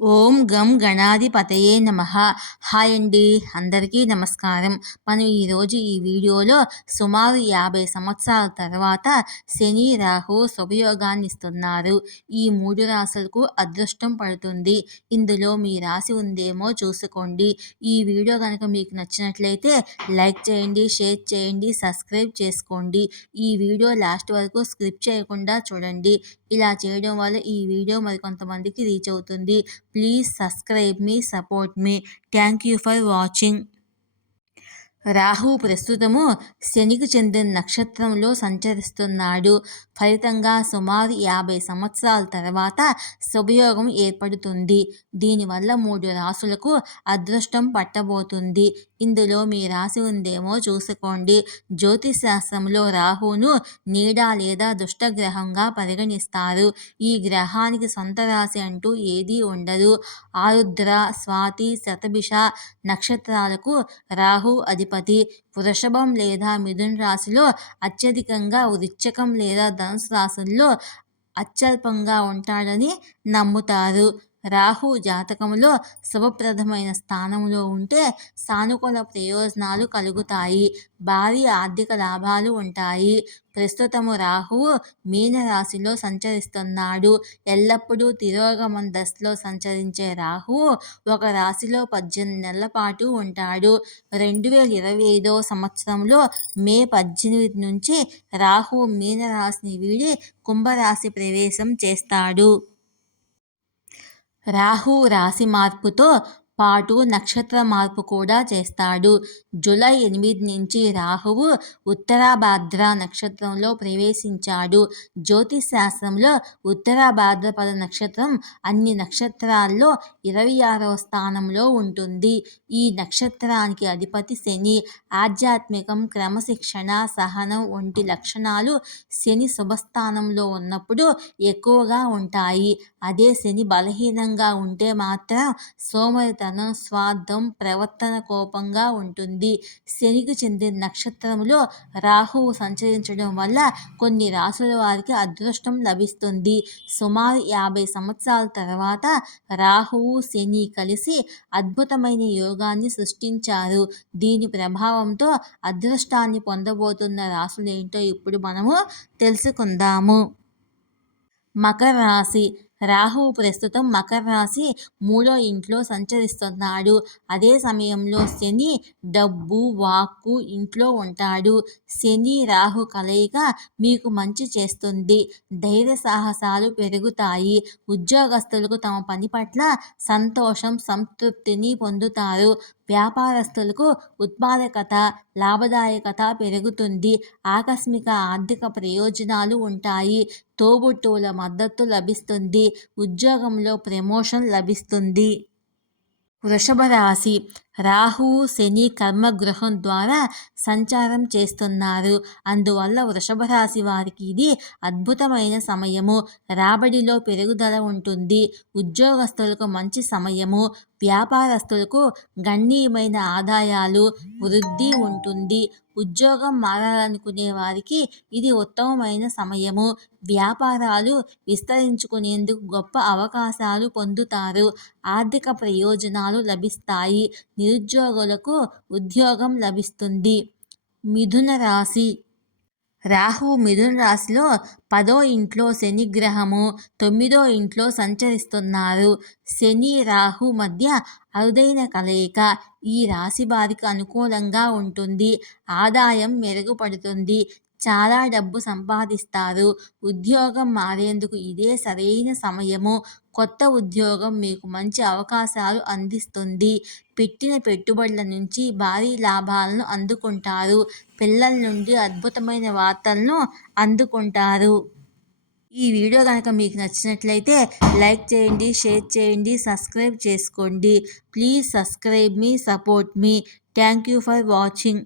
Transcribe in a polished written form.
ఓం గం గణాధిపతయే నమః. హాయ్ అండి, అందరికీ నమస్కారం. మనం ఈరోజు ఈ వీడియోలో సుమారు 50 సంవత్సరాల తర్వాత శని రాహు శుభయోగాన్ని ఇస్తున్నారు. ఈ 3 రాశులకు అదృష్టం పడుతుంది. ఇందులో మీ రాశి ఉందేమో చూసుకోండి. ఈ వీడియో కనుక మీకు నచ్చినట్లయితే లైక్ చేయండి, షేర్ చేయండి, సబ్స్క్రైబ్ చేసుకోండి. ఈ వీడియో లాస్ట్ వరకు స్కిప్ చేయకుండా చూడండి. ఇలా చేయడం వల్ల ఈ వీడియో మరికొంతమందికి రీచ్ అవుతుంది. Please subscribe me, support me. Thank you for watching. Rahu ప్రస్తుతము శనికి చెందిన నక్షత్రంలో సంచరిస్తున్నాడు. ఫలితంగా సుమారు 50 సంవత్సరాల తర్వాత శుభయోగం ఏర్పడుతుంది. దీనివల్ల 3 రాశులకు అదృష్టం పట్టబోతుంది. ఇందులో మీ రాశి ఉందేమో చూసుకోండి. జ్యోతిష్ శాస్త్రంలో రాహును నీడ లేదా దుష్టగ్రహంగా పరిగణిస్తారు. ఈ గ్రహానికి సొంత రాశి అంటూ ఏదీ ఉండదు. ఆరుద్ర, స్వాతి, శతభిష నక్షత్రాలకు రాహు అధిపతి. వృషభం లేదా మిథున రాశిలో అత్యధికంగా, వృశ్చికం లేదా ధనుసు రాశుల్లో అత్యల్పంగా ఉంటాడని నమ్ముతారు. రాహు జాతకంలో శుభప్రదమైన స్థానంలో ఉంటే సానుకూల ప్రయోజనాలు కలుగుతాయి. భారీ ఆర్థిక లాభాలు ఉంటాయి. ప్రస్తుతము రాహువు మీనరాశిలో సంచరిస్తున్నాడు. ఎల్లప్పుడూ తిరోగమన దశలో సంచరించే రాహువు ఒక రాశిలో 18 నెలల పాటు ఉంటాడు. 2025వ సంవత్సరంలో మే 18 నుంచి రాహువు మీనరాశిని వీడి కుంభరాశి ప్రవేశం చేస్తాడు. రాహు రాశి మార్పుతో పాటు నక్షత్ర మార్పు కూడా చేస్తాడు. జూలై 8 నుంచి రాహువు ఉత్తరాభాద్ర నక్షత్రంలో ప్రవేశించాడు. జ్యోతిష్ శాస్త్రంలో ఉత్తరాభాద్రపద నక్షత్రం అన్ని నక్షత్రాల్లో 26వ స్థానంలో ఉంటుంది. ఈ నక్షత్రానికి అధిపతి శని. ఆధ్యాత్మికం, క్రమశిక్షణ, సహనం వంటి లక్షణాలు శని శుభస్థానంలో ఉన్నప్పుడు ఎక్కువగా ఉంటాయి. అదే శని బలహీనంగా ఉంటే మాత్రం సోమరితనం, స్వార్థం, ప్రవర్తన కోపంగా ఉంటుంది. శనికి చెందిన నక్షత్రంలో రాహువు సంచరించడం వల్ల కొన్ని రాశుల వారికి అదృష్టం లభిస్తుంది. సుమారు 50 సంవత్సరాల తర్వాత రాహువు, శని కలిసి అద్భుతమైన యోగాన్ని సృష్టించారు. దీని ప్రభావంతో అదృష్టాన్ని పొందబోతున్న రాశులేంటో ఇప్పుడు మనము తెలుసుకుందాము. మకర రాశి. రాహువు ప్రస్తుతం మకర రాశి 3వ ఇంట్లో సంచరిస్తున్నాడు. అదే సమయంలో శని డబ్బు, వాక్కు ఇంట్లో ఉంటాడు. శని రాహు కలయిక మీకు మంచి చేస్తుంది. ధైర్య సాహసాలు పెరుగుతాయి. ఉద్యోగస్తులకు తమ పని పట్ల సంతోషం, సంతృప్తిని పొందుతారు. వ్యాపారస్తులకు ఉత్పాదకత, లాభదాయకత పెరుగుతుంది. ఆకస్మిక ఆర్థిక ప్రయోజనాలు ఉంటాయి. తోబుట్టువుల మద్దతు లభిస్తుంది. ఉద్యోగంలో ప్రమోషన్ లభిస్తుంది. వృషభ రాశి. రాహువు శని కర్మగృహం ద్వారా సంచారం చేస్తున్నారు. అందువల్ల వృషభ రాశి వారికి ఇది అద్భుతమైన సమయము. రాబడిలో పెరుగుదల ఉంటుంది. ఉద్యోగస్తులకు మంచి సమయము. వ్యాపారస్తులకు గణనీయమైన ఆదాయాలు, వృద్ధి ఉంటుంది. ఉద్యోగం మారాలనుకునే వారికి ఇది ఉత్తమమైన సమయము. వ్యాపారాలు విస్తరించుకునేందుకు గొప్ప అవకాశాలు పొందుతారు. ఆర్థిక ప్రయోజనాలు లభిస్తాయి. నిరుద్యోగులకు ఉద్యోగం లభిస్తుంది. మిథున రాశి. రాహువు మిథున రాశిలో 10వ ఇంట్లో శని గ్రహము, 9వ ఇంట్లో సంచరిస్తున్నారు. శని రాహు మధ్య అరుదైన కలయిక ఈ రాశి వారికి అనుకూలంగా ఉంటుంది. ఆదాయం మెరుగుపడుతుంది. చాలా డబ్బు సంపాదిస్తారు. ఉద్యోగం మారేందుకు ఇదే సరైన సమయము. కొత్త ఉద్యోగం మీకు మంచి అవకాశాలు అందిస్తుంది. పెట్టిన పెట్టుబడుల నుంచి భారీ లాభాలను అందుకుంటారు. పిల్లల నుండి అద్భుతమైన వార్తలను అందుకుంటారు. ఈ వీడియో కనుక మీకు నచ్చినట్లయితే లైక్ చేయండి, షేర్ చేయండి, సబ్స్క్రైబ్ చేసుకోండి. Please subscribe me, support me. Thank you for watching.